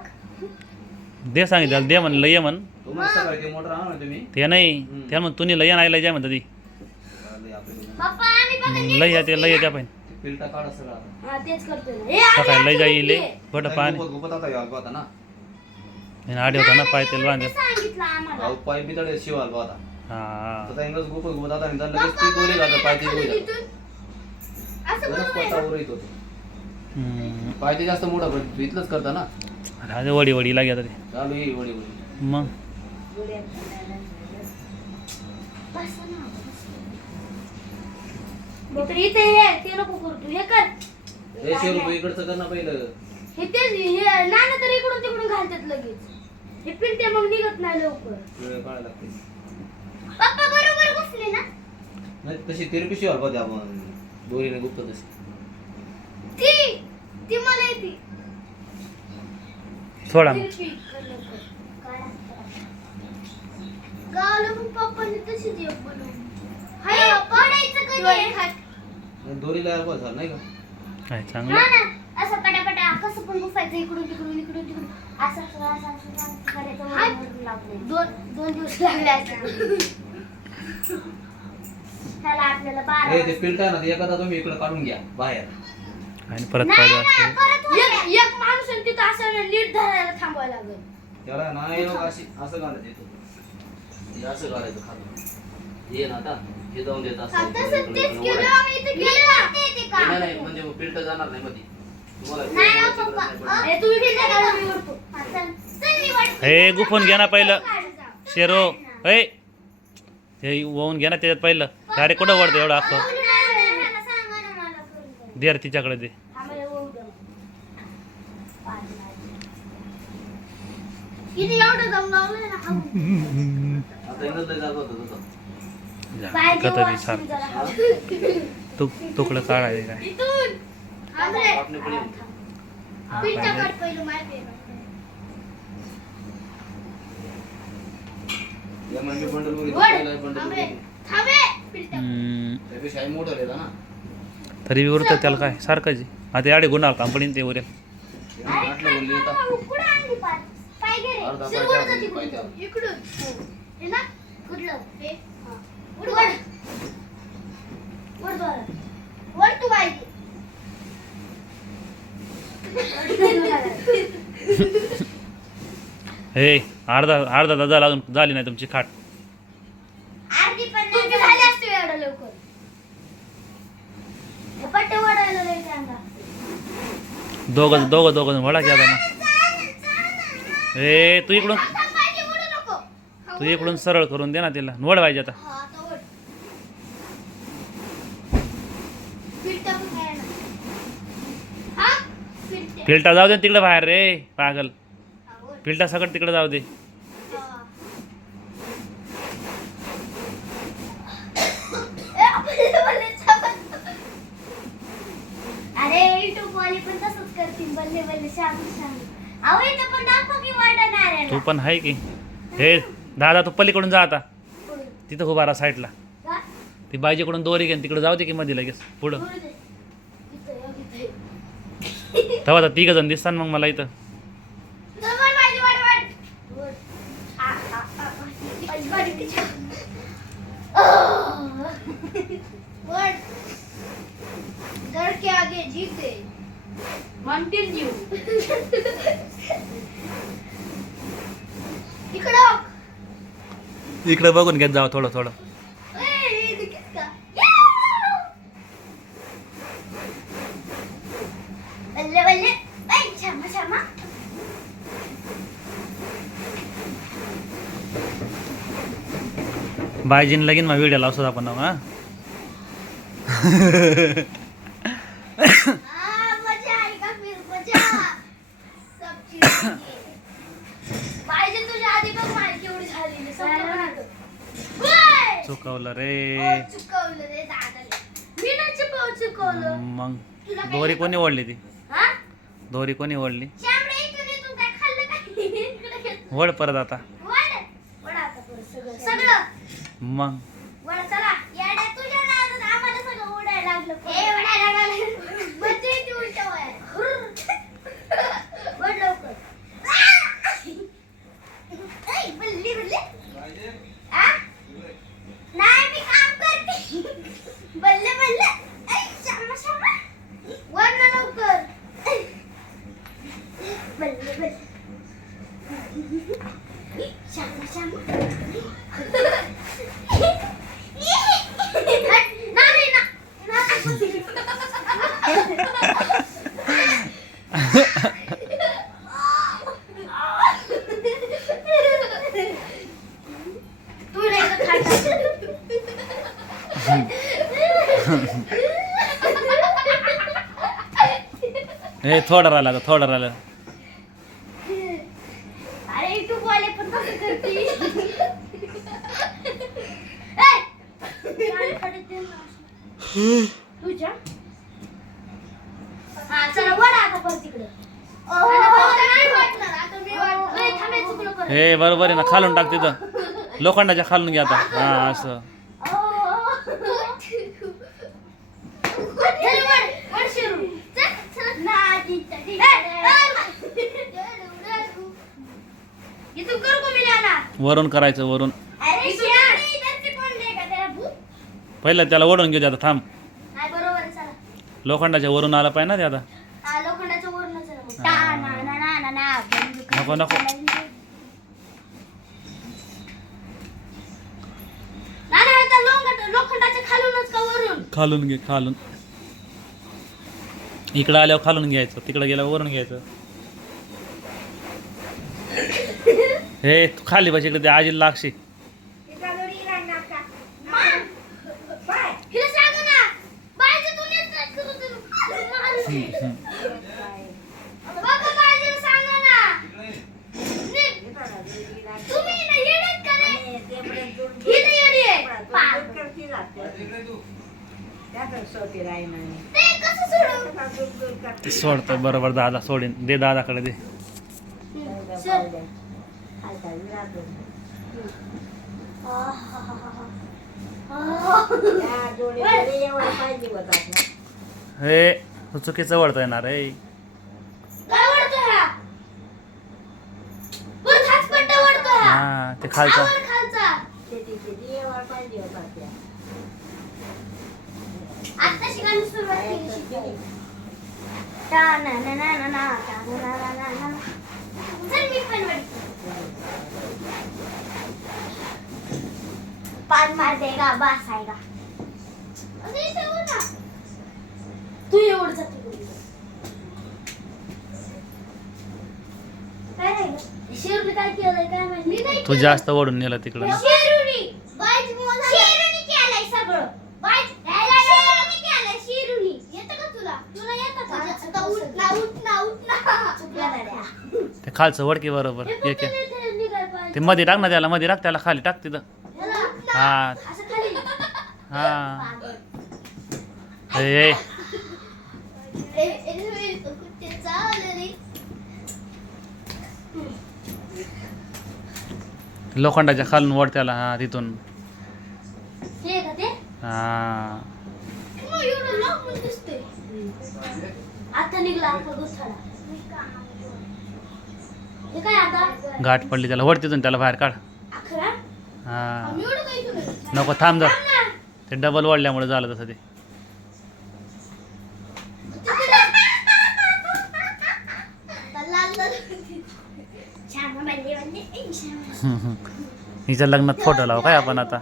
दे सांगितलं दे म्हण लय म्हण तो म्हणजे सकाळी ते मोटर आणा तुम्ही ते नाही त्या म्हण तुम्ही लय नाही लय जाय म्हणतात ती चाललंय आपल्याला. पप्पा आम्ही बघा लय ते लय त्या पण ते फिल्टर काढा सगळं आता. हा तेच करतोय ना. हे सकाळी लय जाईल बट नाही, पाणी गुपत आता याल होता ना आडी होता ना पाय तेल बांधेल सांगितलं आम्हाला. अहो पाय बितडे शिवाल होता हा आता इंग्रज गुपत आता आणि लगेच ती दोरी घालत पाय ती दोरी इथून असं बरंच बनवलंय पट्टा ना. वर येत होतो पाय ते जास्त मोठा पण इथलंच करता ना राहते वडी वडी लागेल आता ते चालू ही वडी वडी मग बस ना, बस. मग तर इथे हे ते नको करू तू हे कर. 100 रुपये इकडचं कर ना पहिलं हे तेच हे नाना तर इकडून तिकडून घालतात लगेच. हे पिंटे मग निघत नाही लवकर. वेळ काढायला लागते पप्पा बरोबर बसले ना. नाही तशी तिरपी शिवाल पाहिजे आपण दोरीने गुप्त तशी ती मला येते. सोडा मग तिरपी कर लवकर. काय असतं? गावाला मग पप्पांनी तशीच एक बनवली. हाय पडायचं कधी आहे? दोरीला यार बस नाही का काय हा चांगलं ना, असं पटापटा कसं पण गुफायचं इकडून तिकडून इकडून तिकडून असं करायचं. वर लागलं. दोन दिवस लागले असते. त्याला आपल्याला 12 ए ते फिल्टर आहे ना ते एखादा तुम्ही इकडे काढून घ्या बाहेर आणि परत नाही पाहिजे ना, असते परत एक माणूस आणि तिथं असं नीट धरायला थांबायला लागेल. त्याला नाही बघ अशी असं घालायचं इथं. हे असं घालायचं खाली ये ना आता हे जाऊन देत असं तसं तेच केलं आम्ही इथं केलं ना. ते काम. नाही म्हणजे फिल्टर जाणार नाही मध्ये तुम्हाला नाही हो फिल्टरची गरज नाही पप्पा. पडणार. ए, तुम्ही फिरता का? मी वरतो. हा, चल. चल, मी वरतो. हे गुफून घ्या ना पहिलं काढ जा. शेरो ए हे वळून घ्या ना त्याच्यात पहिलं डायरेक्ट कुठं वळतं एवढं अख्खं मला सांगा ना, मला करून द्या. दे रे तिच्याकडे दे आम्हाला वळू द्या. इथे एवढं दम लावलंय ना, हाऊ. आता इंग्रज लय जागा होतं तसं पाहिजे कथा वॉशरूम सार जरा. तुकडं काढायचं काय इथून. आंबरे. आपने पडी पिंटा काढ पहिलं माहिती आहे. या म्हणजे बंडल वळ. वगैरे बंडल आंबरे. वगैरे थांबे. पिंटा. त्यापेक्षा आई मोठं राहिला ना तरी उरतं त्याला काय सारखंच आहे. आता याडे गुन्हा कंपनीने ते उरेल म्हटलं बोलली येतात कुठं आणली पाय? पाय घे रे. अर्धा सर, पाय वर जा टाकून तिकडून. पाय त्यावर. इकडून. हो. हे ना? कुठलं? हे? हा. वर. वर जोरात. वर तू बाई. हे अर्धा तास झाला अजून झाली नाही तुमची खाट अर्धी पण नाही झाली असते एवढं लवकर. हे पट्टे वाढायला लय चांगला. दोघं वडा की आता मग ए तू इकडून आता पाहिजे ओढू नको. हा, तू इकडून सरळ करून दे ना तिला वड पाहिजे आता हा, आता ओढ. पिठं पण आहे ना. हा? पिठं. फिल्टा जाऊ दे ना तिकडे बाहेर रे पागल हा, ओढ. फिल्टा सगळं तिकडे जाऊ दे हा. ए, बल्ले चाबत. अरे युट्यूब वाली पण तसंच करतील. बल्ले बल्ले श्याम श्याम. अहो इथं पण दाखव की वाढणार आहे तू ना. पण आहे की हे दादा तू पलीकडून जा आता पुढे. तिथं उभा राहा साईडला का? ती बाईजीकडून दोरी घेऊन तिकडे जाऊ दे की मध्ये लगेच पुढं पुढे दे. इथं, इथं. तेव्हा आता तिघ जण दिसतात मग मला इथं वाढ, वाढ, वाढ, वाढ. वाढ. आ, आ, आ, आ. वाढ, वाढ, किती. वाढ. डर के आगे जीत गए. Continue. इकडं बघ. इकडे बघून घेत जावं थोडं थोडं ए, हे दिसत का? याव! बल्ले बल्ले. ऐ, क्षमा क्षमा. बायजीन लगीन मग व्हिडिओ लावतो आपण हा मजा आएगा फिर मजा सब चीज पाहिजे तुझ्या आधी बघ माहिती एवढी झालेली चुकवलं रे चुकवलं रे दादाला मी नाही चुकवलं मग दोरी कोणी ओढली ती हा दोरी कोणी ओढली शामडे इथून काय खाल्लं काय इकडे घे. वड परत आता वड आता परत सगळं मग वड चला येड्या तुझ्या नादात आम्हाला सगळं उडायला लागलं ए उडायला लागलं बच्चे ती उलट वळ वड लवकर ऐ बल्ली बल्ली आ नाही मी काम करते बल्ले बल्ले ऐ शामा शामा वड ना लवकर बल्ले बल्ले शामा शामा नाही ना तू नाही तर हे थोडं राहिलं थोडं राहिलं अरे तू बोले पण कसं करती तुझ्या हा चला वडा आता परत तिकडे हे बरोबर आहे ना खालून टाक तिथं लोखंडाच्या खालून घ्या आता हा असं वरून करायचं वरून पहिलं त्याला ओढून घेऊ दे आता थांब लोखंडाच्या वरून आला पाहिजे ना ते आता लोखंडाच्या वरून नको नको लोखंडाच्या खालूनच का वरून खालून घे खालून इकडं आल्यावर खालून घ्यायचं तिकडं गेल्यावर वरून घ्यायचं हे तू खाली बस इकडे ते आजीला लागशी हिला सांग ना बायचं तू नीट नाही करत आहे. बाबा बायचं सांग ना नीट तुम्ही ना येडेत का रे ही तर येडी आहे पाप. ते कसं सोडू ते सोडतं बरोबर दादा सोडीन दे दादाकडे दे हे तू चुकीचं वळता येणार रे काय वडतो हा परत हात पट्टा वडतो हा हा ते खालचं आवर खालचा आता शिकायला सुरुवात केली शिकायला टा ना ना ना ना ना टा ना ना ना ना ना चल मी पण वडतो पान मार देगा बस आएगा अरे इथे हो ना तू एवढं जातो कुठे काय राहिलं शेरूने काय केलंय काय माहिती मी नाही तू जास्त ओढून नेलं तिकडं ना शेरूनी बाईच मोजा शेरूनी केलंय सगळं बाईच शेरूनी केलंय शेरूनी येतं का तुला येतं का आता उठ ना चुकला दादा ते खालचं वडकी बरोबर एक एक ते मध्ये टाक ना त्याला मध्ये टाक त्याला खाली टाक तिथं हा असं खाली हा हे कुठे चाललं रे लोखंडाच्या खालून वड त्याला हा तिथून हे का ते हा मग एवढं लांबून दिसतंय आता निघला आपला गुस्थाडा हे काय आता गाठ पडली त्याला वड तिथून त्याला बाहेर काढ अकरा हा एवढं काही तुला नको थांब जर थांब ना. ते डबल वडल्यामुळे झालं तसं ते हिच्या लग्नात फोटो लाव काय आपण आता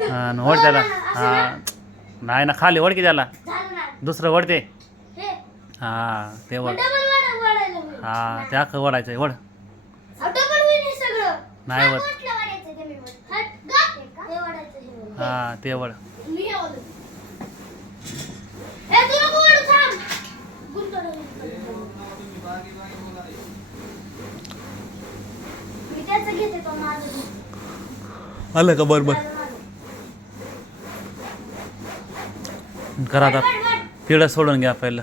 हा न वड त्याला हा नाही ना खाली वड की त्याला दुसरं वड ते हा ते वड हा ते अख्खं वडायचं वड डबल होईल हे सगळं नाही वड वाटलं वाढायचं ते मी हा ते वळ. मी हे ओढू. ए तू नको ओढू, थांब. मी त्याचं घेते तो माझं. आलं का बरोबर. करा आता पिढं सोडून घ्या पहिलं.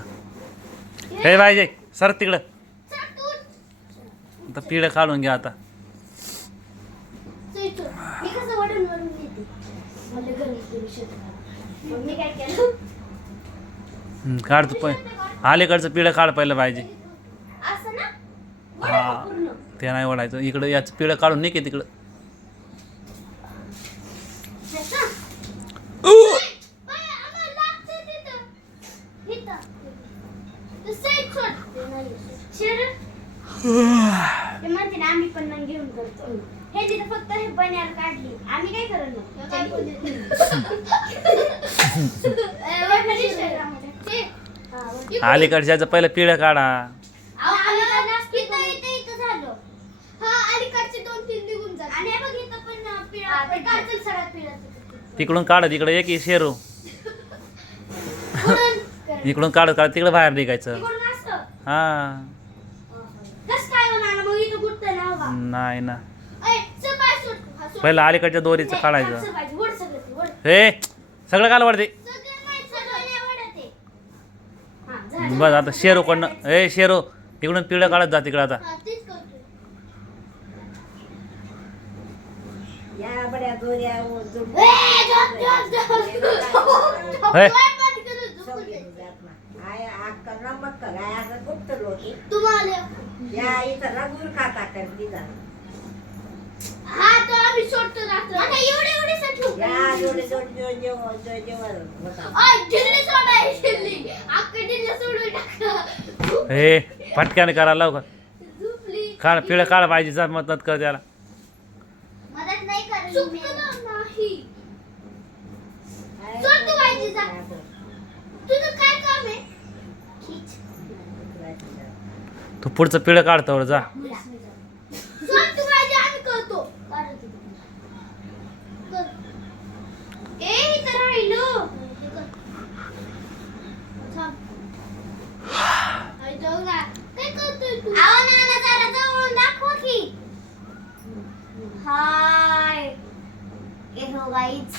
हे पाहिजे सर तिकडं. आता पिढं काढून घ्या आता. मी कसं वडून वडून घेते. मला घरी गेली शेतात. मग मी काय केलं? काढ तू पण अलीकडचं पिढं काढ पहिलं पाहिजे. असं ना? हा पूर्ण. ते नाही ओढायचं. इकडं याचं पिढं काढून नाही की तिकडं. ह्याचं? बाया, आम्हाला लागतंय तिथं. इथं. ते साईड सोड. ते नाही. शिर. ते म्हणते ना आम्ही पण मग घेऊन करतो. हे तिथं फक्त हे बन्यार काढली. आम्ही काय करणार? अलीकडच्याचं पहिलं पिढं काढा. इथं झालं. हा अलीकडचे 2-3 निघून जात. आणि हे बघ इथं पण पिळा. ते काढतील सगळ्यात पिळा. तिकडून काढ. तिकडं एक शेरू इकडून काढत काढत तिकडं बाहेर निघायचं. इकडून असतं. हा कसं काय होणार मग इथं गुटतं ना हवा. नाही ना. ऐ, चल बाय सोड. हा, सोड. पहिलं अलीकडच्या दोरीचं नाही, काढायचं. चल बाय, वड सगळं ते, वड. हे सगळं काल वाढते. सगळं माहित, सगळं नाही वडत आहे. हा, झालं. बस आता शेरूकडनं. ए शेरू इकडून पिढं काढत जा तिकडं आता. हा, तेच करतोय. या बड्या दोऱ्या जोडून- ए, झोप, झोप, झोप. हे. काय पाठी करून झोपून दे. आय अक्का नमक कर आय असं गुप्त लोकी तुम्हाला या इथं रगूर खाता करती जा हा तो आम्ही सोडतो रात्र. आता एवढे सठू. या जोडे जोडे जेवण होता आय दिल्ली सोडाय दिल्ली. अख्खी दिल्ली सोडून टाका. हे पटक्याने करा लवकर. झोपली. काढ पिढं काढ पाहिजे. जा मदत कर त्याला. मदत नाही करत. चुकतं नाही. सोड तू व्हायची जा. तुझं काय काम आहे? खीच. तू पुढचं पिढं काढतो जा. सोड तू व्हायची आम्ही करतो. कर. ए इथं राहिलो. थांब. आई जाऊ ना. काय करतोय तू? आवा नाना जरा जवळून दाखव की. हाय. ए हो गाईज.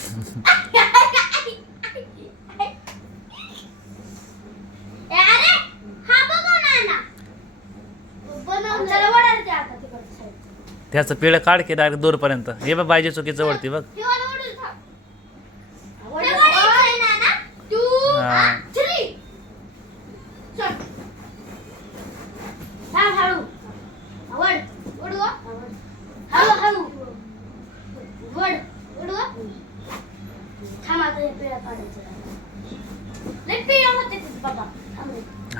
अरे हा बघा नाना. बनव जरा वडायचे आता तिकडच्या साईडला. त्याचं पिढं काढ की डायरेक्ट दूरपर्यंत. हे बघ पाहिजे चुकीचं वरती बघ. हे वाला वडून थांब. वडायचंय नाना. 2 हा. 3. चल. थांब हळू. वड. वडू. हळू. वड. वडू. थांब आता हे पिळा काढायचं. लय पिळा होते तिथे बाबा. थांब.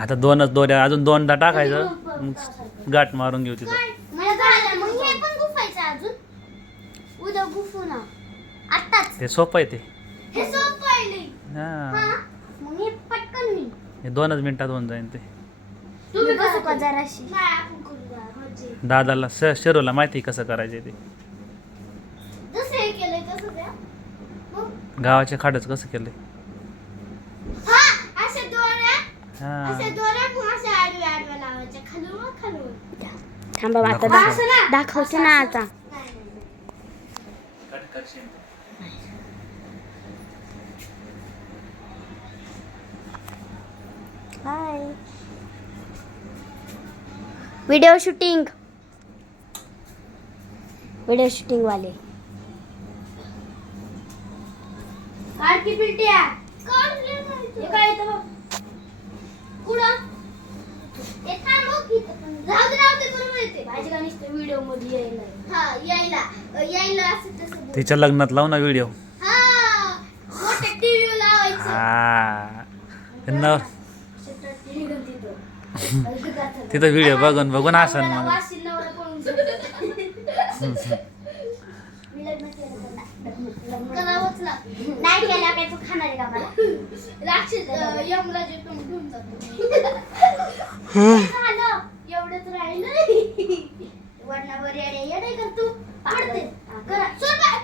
आता दोनच दोऱ्या अजून दोनदा टाकायचं. मग गाठ मारून घेऊ तिथं. काय? मला झालं. मग हे पण गुफायचं अजून. उद्या गुफू ना. आत्ताच. ते सोपं आहे ते. हे सोपं आहे लई. हा हा. मग हे पटकन होईल. हे 2च मिनिटात होऊन जाईल ते. तुम्ही कसं का जराशी? नाही आपण करूया. म्हणजे दादाला शेरूला माहिती कसं करायचे ते. जसं हे केलंय तसं द्या. मग गावाच्या खाडच कसं केलंय. हा अशा दोऱ्या हा मग अशा आडव्या लावायच्या खालून. थांबा आता असं ना. दाखवते ना आता नाही. हाय व्हिडिओ शूटिंग वाले काढ की पिलट्या. काढले नाही. हे काय येतं बघ. कुठं? हे थांबव की इथं पण. राहू दे बरोबर येते. माझ्या का नुसतं व्हिडिओ मध्ये यायला. हा यायला असं तसं बोल. तिच्या लग्नात लाव ना व्हिडिओ. हा मोठ्या टीव्हीवर लावायचं. हा त्यांना शेतात TV घाल तिथं. तिथं व्हिडिओ बघून असन नवरा मग. वाशील नवरा पळून जाईल. मी लग्न केलं तर नाही. करावंच लागतं. नाही केलं काय तू खाणार आहे का मला? राक्षस यमराज येतो मग घेऊन जातो. झालं एवढंच राहिलं. वडनावर येडे कर तू. पडते. करा. सोड बाय.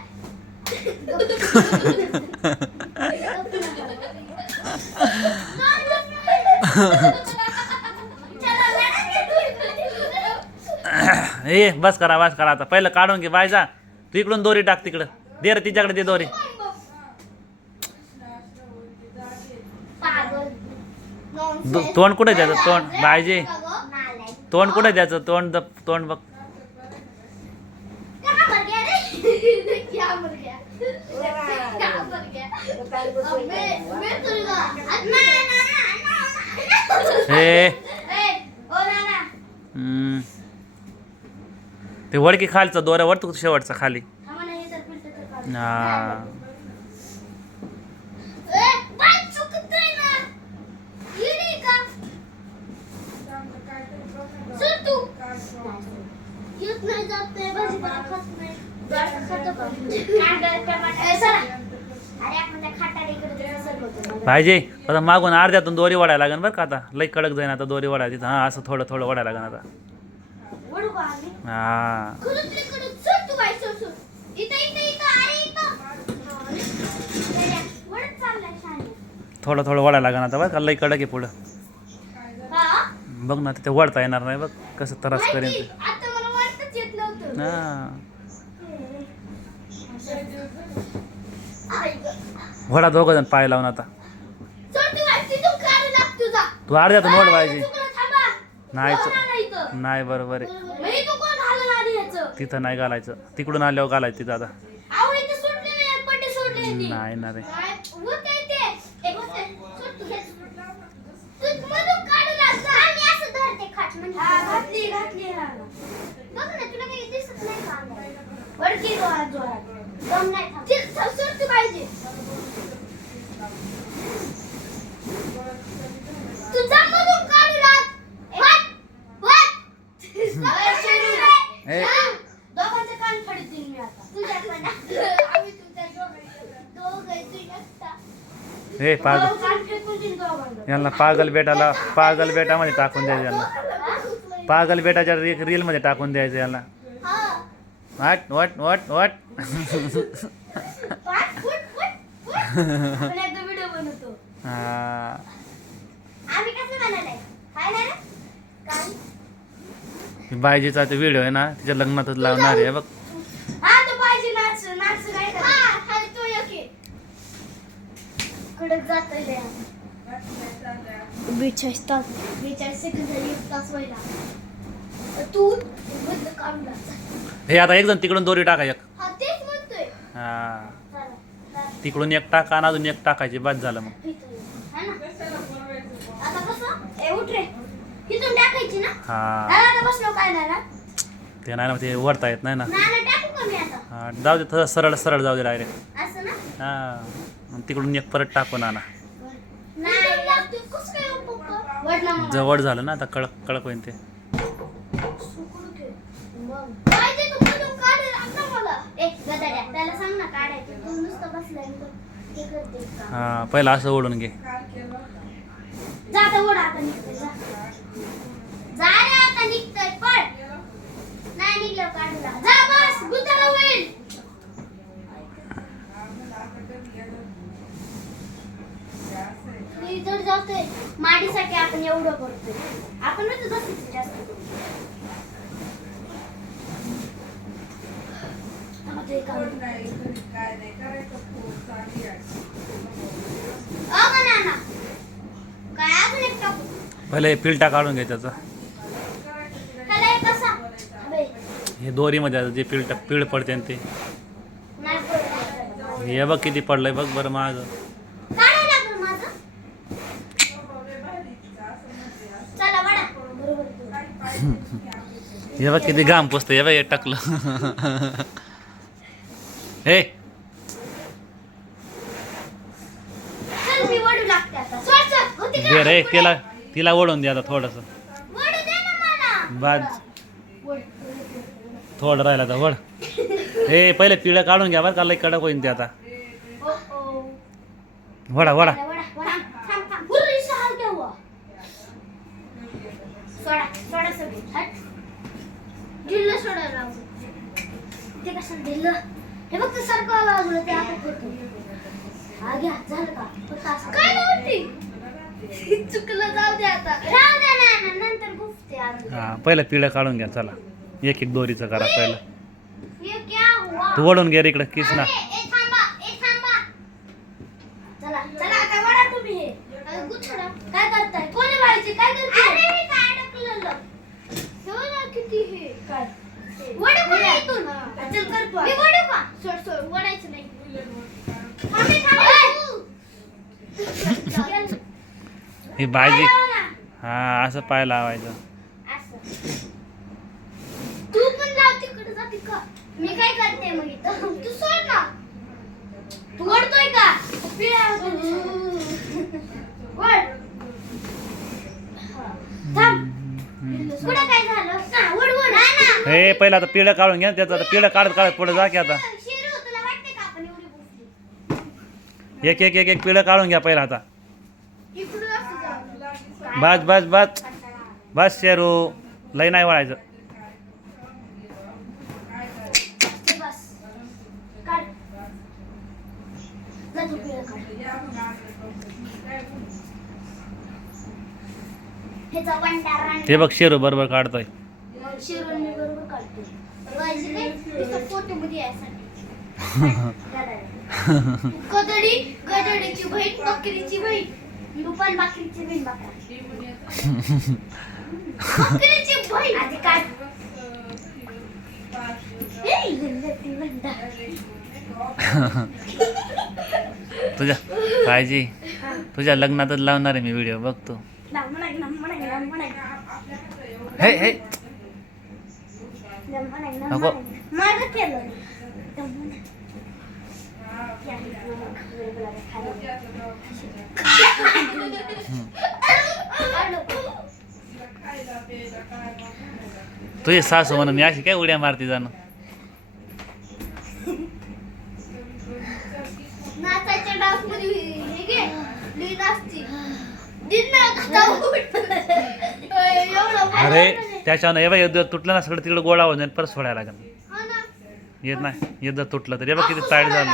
ए बस करा आता पहिलं काढून घे बाय जा. तू इकडून दोरी टाक तिकडं. दे रे तिच्याकडे दे दोरी. तोंड कुठे द्यायचं तोंड बायजे. तोंड कुठे द्यायचं तोंड तोंड बघ. हे ते वडकी खालचं दोऱ्या वर तू शेवटचा खाली. हा पाहिजे आता मागून अर्ध्यातून दोरी वडायला लागेल बरं का. आता लई कडक जाईन आता दोरी वडायची. हा असं थोडं थोडं वडायला लागेल आता. हा थोडं थोडं वडायला लागेल आता बरं का. लई कडक आहे पुढं. बघ ना तिथे वडता येणार नाही बघ कसं त्रास करेन ते. हा वडा दोघं जण पाय लावून आता. तू अर्ध्यातून वड पाहिजे. नाही बरोबर आहे. तिथं नाही घालायचं. तिकडून आल्यावर घालायचं तिथं आता. नाही ना रे. हे पागल यांना पागल बेटामध्ये टाकून द्यायचं. यांना पागल बेटाच्या रील मध्ये टाकून द्यायचं यांना. वाट वाट वाट वाट हा बायजीचा ते व्हिडिओ आहे ना तिच्या लग्नातच लावणार आहे बघ. हे आता एक जण तिकडून दोरी टाका एक. हा तिकडून एक टाका आणि अजून एक टाकायची बाद झालं मग. हा ते नाही ना ते वरता येत नाही ना. हा जाऊ दे थोडं सरळ सरळ जाऊ दे डायरेक्ट. हा तिकडून एक परत टाकू ना. जवळ झालं ना आता कडक कडक होईन ते. हा पहिला असं ओढून घे. माडीसाठी आपण एवढं करतोय. आपण जास्त पहिले पिलटा काढून घे त्याचा. हे दोरीमध्ये जे पीळ पडते ते. हे बघ किती पडलंय बघ बरं माग. हे बघ किती घाम पुसतं. हे बघ हे टाकलं. हे दे रे तिला ओढून दे आता थोडस. बाद थोडं राहिला तर वड. हे पहिले पिळं काढून घ्या बरं का लई कडक होईन ते आता. वडा वडा हे फक्त सारखं लावलं ते आपण करतो. हा घ्या झालं का फक्त असं काय लावती चुकलं जाऊ दे आता राहू दे ना नंतर गुफते अजून हा पहिलं पिळं काढून घ्या चला एक एक दोरीचं करा पहिलं ये क्या हुआ तू ओढून घे रे इकडं किसना ए थांबा चला चला आता वडा तुम्ही हे गुच्छडा काय करताय कोणी व्हायचे काय करताय अरे हे काय अडकलेलं ना किती हे काय वडा कोण इथून चल कर तू मी वडू का सोड वडायचं नाही ही भाजी हा असं पाय लावायचं तू पण लाव तिकडे जाते का मी काय करते मग इथं तू सोड ना तू ओढतोय का वड थांब पुढे काय झालं वड ना हे पहिलं आता पिळं काढून घ्या त्याचं आता पिळं काढत पुढे जा की आता शिरू तुला वाटते का आपण एवढी बुफली एक एक एक एक पिळं काढून घ्या पहिलं आता इकडून असं जाऊ बस बस बस बस शेरू लय नाही वळायचं बस काढ जा तू पिळं काढ ह्याचा वंडारा ते बघ शेरू बरोबर काढतोय शिरून मी बरोबर काढते वाजी काय नुसतं फोटो मध्ये यासाठी गदडीची बहीण बकरीची बहीण तू पण बकरीची बहीण बकरीची बहीण आधी काय तुझ्या काळजी तुझ्या लग्नातच लावणार आहे मी व्हिडिओ बघतो हे हे नको माझं केलं तुझी सासू म्हणून मी अशी काय उड्या मारती जाणं नाचायच्या डान्स मध्ये हे घे लीन असती दिन ना अरे त्याच्यानं हे बघ युद्ध तुटलं ना सगळं तिकडे गोळा होऊन जाईल परत सोडायला लागेल येत नाही युद्ध तुटलं तर हे बघ किती टाईट झालं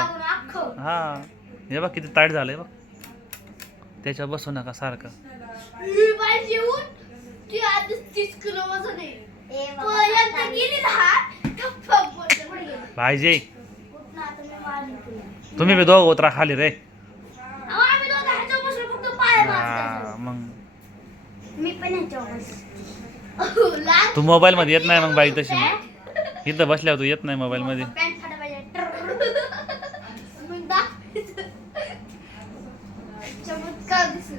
हा हे बघ किती टाईट झालंय बघ त्याच्यावर बसू नका सारखं मी पाहिजे येऊन ती आधी 30 किलो वजन आहे पर्यंत गेली ना पाहिजे तुम्ही बी दोघं उतरा खाली रे आम्ही दोघं ह्याच्यावर बसलो फक्त पाय हा मग मी पण ह्याच्यावर तू मोबाईल मध्ये येत नाही मग बाई तशी मग इथं बसल्यावर तू येत नाही मोबाईल मध्ये पॅन्ट फाटा पाहिजे मग दाखवायचं चमत्कार दिसू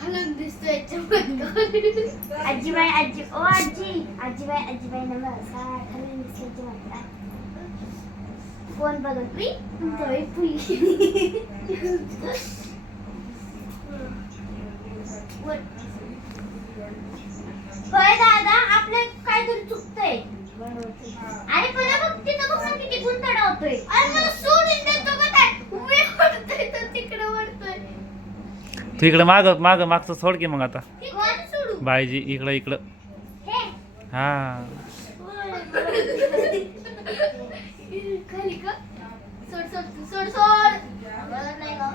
हलून दिसतोय चमत्कार आजीबाई आजी ओ आजीबाई नमस्कार हलून दिसतोय चमत्कार कोण बघत मी तुमचं पुली होय दादा आपलं काहीतरी चुकतंय अरे पण बघ तिथं बघ ना किती गुंतडा होतोय अरे मला सोडून देतो का काय मी ओढतोय तर तिकडे ओढतोय तू इकडे मागचं सोड की मग आता कोण सोडू बाईजी इकडं हे हा खाली का सोड मला नाही का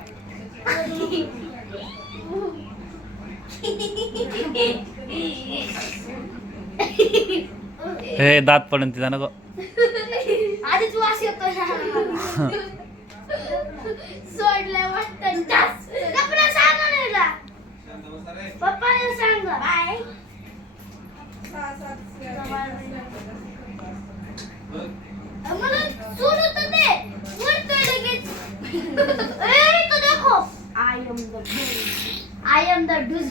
हे दात पडून तिचा नको आधीच वास येतोय सोडलं वाटतं जास्त पप्पाला सांग ना पप्पाला सांग बाय मला सोडू तर दे वरतोय लगेच ए तो देखो I am the douche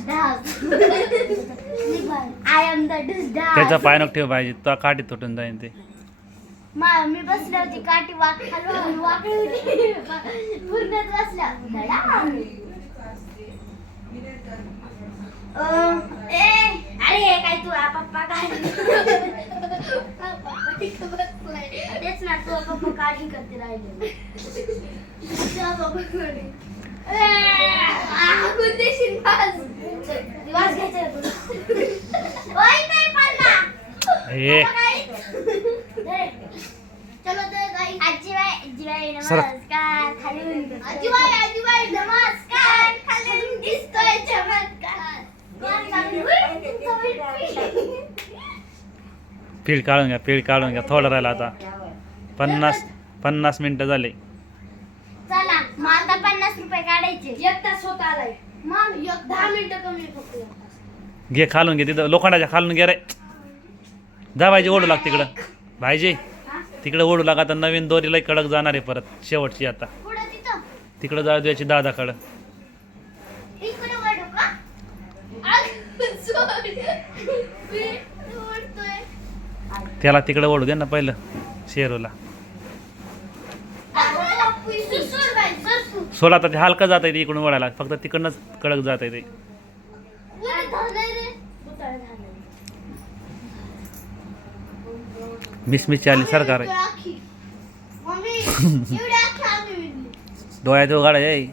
त्याचा पाय नको ठेव पाहिजे तो काठी तुटून जाईन ते मी बसली होती काठी हलू वाकडी होती पूर्ण बसल्या अरे काय तू पप्पा काय तेच ना तू पप्पा काढी करते राहिले दिवस घ्यायचं हे चलो तर गाई आजीबाई सर. नमस्कार खाली आजीबाई नमस्कार खाली दिसतोय चमत्कार पीठ काढून घ्या थोडं राहिलं आता 50 मिनिटं झाले. चला मग आता 50 रुपये काढायचे. एक तास होत आलाय मग 10 मिनिटं कमी फक्त एक तास. घे खालून घे तिथं लोखंडाच्या खालून घे रे. जा भाईजी ओढू लाग तिकडं. भाईजी तिकडे ओढू लाग आता नवीन दोरीला कडक जाणार आहे परत शेवटची आता. पुढं तिथं तिकडं जाऊ द्यायची दादाकडं. इकडे वाढू का सोड मी ओढतोय. त्याला तिकडे ओढू दे ना पहिलं शेरूला. सोड बाई सर तू सोडा आता ते हलकं जात आहे इकडून ओढायला फक्त तिकडनंच कडक जात आहे ते. वर झालंय रे बुताळ झालंय. मिसमिसची आली सरकार आहे. आखी मम्मी एवढी आखी आम्ही विणली. डोळ्यात गाडा आहे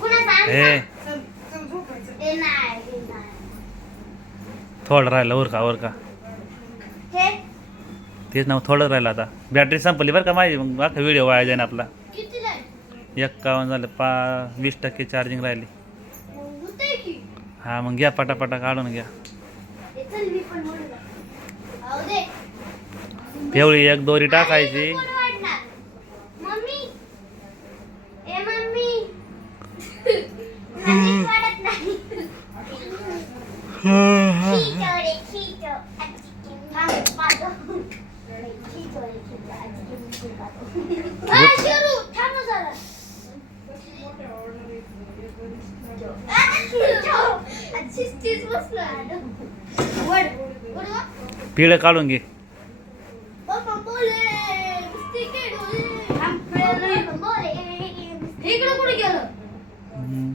कुणाचा हे ते नाही थोडं राहिलं ओरका हे तेच नाव थोडं राहिलं आता. बॅटरी संपली बरं का माझी मग अख्खा व्हिडिओ वाया जाईन आपला. किती लाय 51 झालं 20% चार्जिंग राहिली. होतंय की हा मग घ्या पटापटा काढून घ्या. हे चल मी पण ओढू आऊ दे. तेवढी एक दोरी टाकायची. कोण वाढणार? मम्मी ए मम्मी नाही वाढत नाही. खिचो रे खिचो थांब पाहतो. खिचो रे खिचो आजी पाहतो. हाय शेरू थांब जरा. आजी स्टीच बसला वड वड पिळं काढून घे. पप्पा बोले मस्ती केडू हम प्रेम इकडे कुठे गेलं.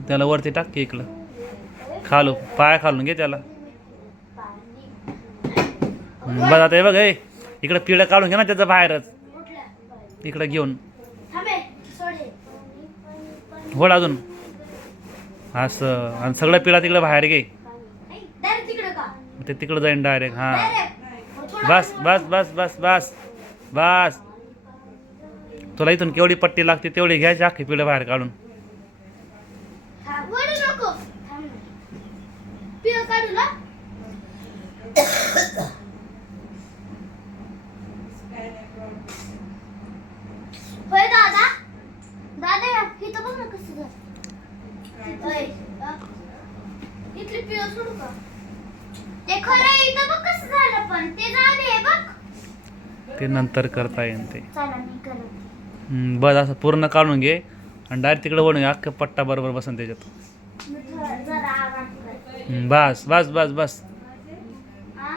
त्याला वरती टाक की इकडं खालू पाया खालून घे त्याला. बस आता हे बघ हे इकडं पिळं काढून घे ना त्याचं बाहेरच कुठल्या इकडं घेऊन थांबे सोडे वड अजून असं आणि सगळं पिळा तिकडं बाहेर घे. डायरेक्ट तिकडे का ते तिकडं जाईन डायरेक्ट. हां डायरेक्ट बस बस बस बस बस बस. तुला इथून केवढी पट्टी लागते तेवढी घ्यायची अख्खी पिळं बाहेर काढून. वडू नको थांब पिळ काढू ना. होय दादा दादा इथं बघ ना कसं झालं. होय इथली पिळ सोडू का. ते खरं इथं बघ कसं झालं पण ते जाऊ दे बघ. ते नंतर करता येईन ते. चला मी करते. बस असं पूर्ण काढून घे आणि डायरेक्ट तिकडे ओढून घे अख्खा पट्टा बरोबर बसन त्याच्यात. मी जरा आवाज करते. बस बस बस बस हा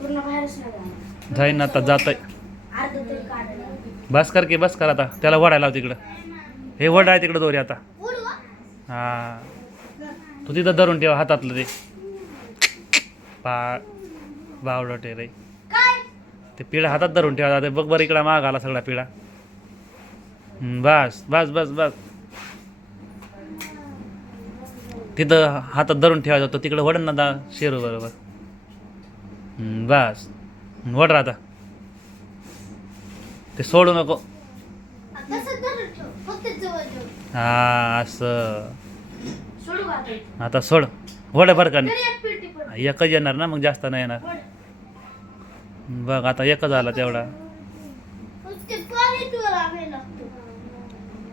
पूर्ण बाहेरच नाही जाणार. जाईन आता जात आहे. अर्ध तरी काढलं. बस कर की बस कर आता त्याला वडायला लाव तिकडं. हे वड आहे तिकडं दोरी आता. उडू हा तू तिथं धरून ठेव हातातलं ते बावडं टे रे. काय ते पिढा हातात धरून ठेवा ते बघ बरं इकडं माग आला सगळा पिढा. बस बस बस बस तिथं हातात धरून ठेवायचा तो तिकडं वडन ना शेरू बरोबर. बस वड आता ते सोडू नको. तसंच धरून ठेव फक्त जवळ ठेव. हा असं सोडू का आता? आता सोड वड बरं का तरी एक पिळती पण एकच येणार ना मग जास्त नाही येणार. वड. बघ आता एकच आला तेवढा. ते पाणी तुला आम्ही लागतो.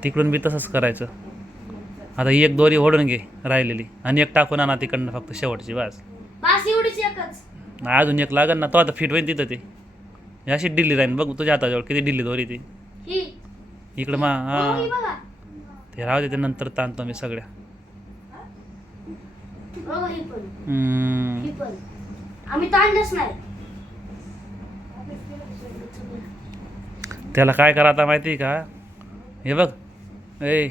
तिकडून बी तसंच करायचं. आता ही एक दोरी ओढून घे राहिलेली आणि एक टाकून आणा तिकडनं फक्त शेवटची बस. बस एवढीच एकच. अजून एक लागन ना तो आता फिट होईल तिथं ते. ही अशी डिल्ली राहीन बघ तुझ्या हाताजवळ किती डिल्ली दोरी ती ही इकडं मा हो, हा ही बघा ते राहू दे ते नंतर ताणतो मी सगळ्या. बघा ही पण हम्म. ही पण आम्ही ताणलंच नाही. त्याला काय करा आता माहिती आहे का हे बघ ए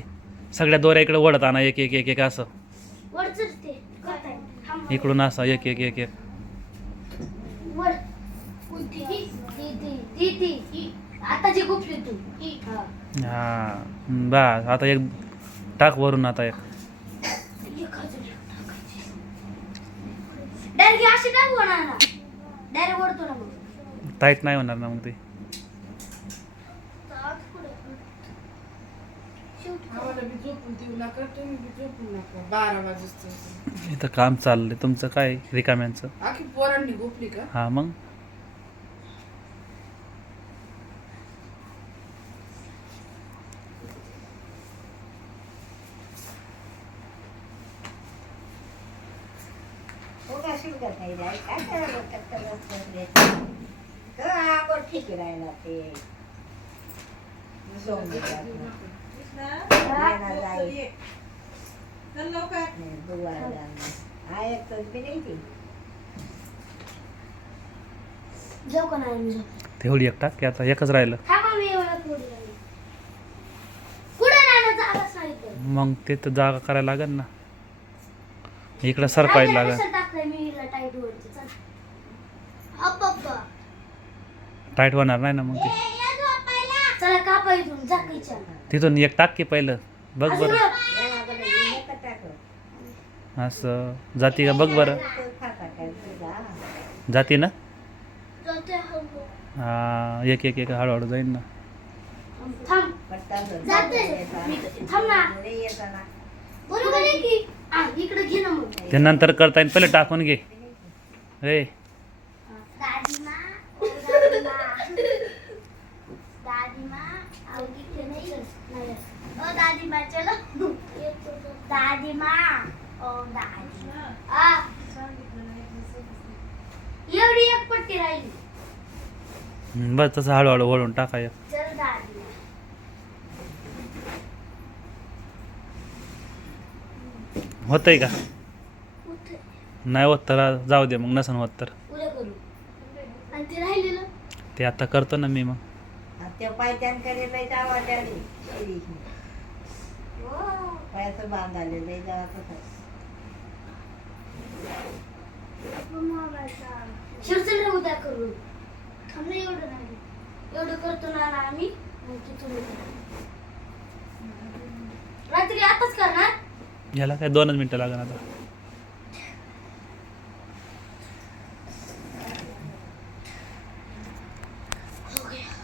सगळ्या दोऱ्या इकडे ओढत आणा एक एक एक एक असं वर चढते करताय. थांब. इकडून असं एक एक एक एक. वर कोणती ही ती आता जी गुपली तू ही हा हा बस आता एक टाक वरून आता एक. एक हजार टाकायची. डायरेक्ट अशी टाकू ना डायरेक्ट वरतो ना मग टाईट नाही होणार ना मग ते. आम्हाला बी झोपून देऊ नका, तुम्ही बी झोपू नका 12 वाजता. इथं काम चाललंय तुमचं काय रिकाम्यांचं. आखी पोरांनी गोपली का? हा मग हो का शिवगत नाही जाय काय करायला कट्टर बसले तर आपण ठीक राहिला ते सोंग जाऊ का नाही मी जाऊ तेवढी एक टाक की आता एकच राहिलं. थांबा मी एवढं थोडी राहिली. कुठे नाही जागा सांगितलं मग ते तर जागा करायला लागेल ना, इकडं सरकायला लागेल. टाकलंय मी हिला टाईट वरती चल अप्पा टाईट होणार नाही ना मग ते. चला कापा इथून जा किचन तिथून एक टाक की पहिलं बघ बरं. टाक असं जाती का बघ बरं. जाती ना. हा एक एक एक हळूहळू जाईन ना. थांब थांब ना बरोबर आहे की इकडे घे ना मग ते नंतर करता येईल, पहिले टाकून घे. ए दादीमा ओ दादीमा दादीमा आओ किथे नाही ओ दादीमा चलो दादीमा ओ दादीमा आ एवढी एक पट्टी राहिली बस तसं हळूहळू वळून टाकाय. चल दादीमा होतंय का उठ नाही होत तर जाऊ दे, मग नसन होत तर उद्या करू आणि ते राहिलेलं ते आता करतो ना मी. मग त्या पायत्यांकडे लय जावा त्याने पायाचं बांधाले लय जावा तसं शिरचल उद्या करू थांब ना एवढं नाही एवढं करतो ना आम्ही मग तिथून रात्री आताच करणार याला काय 2 मिनिटं लागणार आता.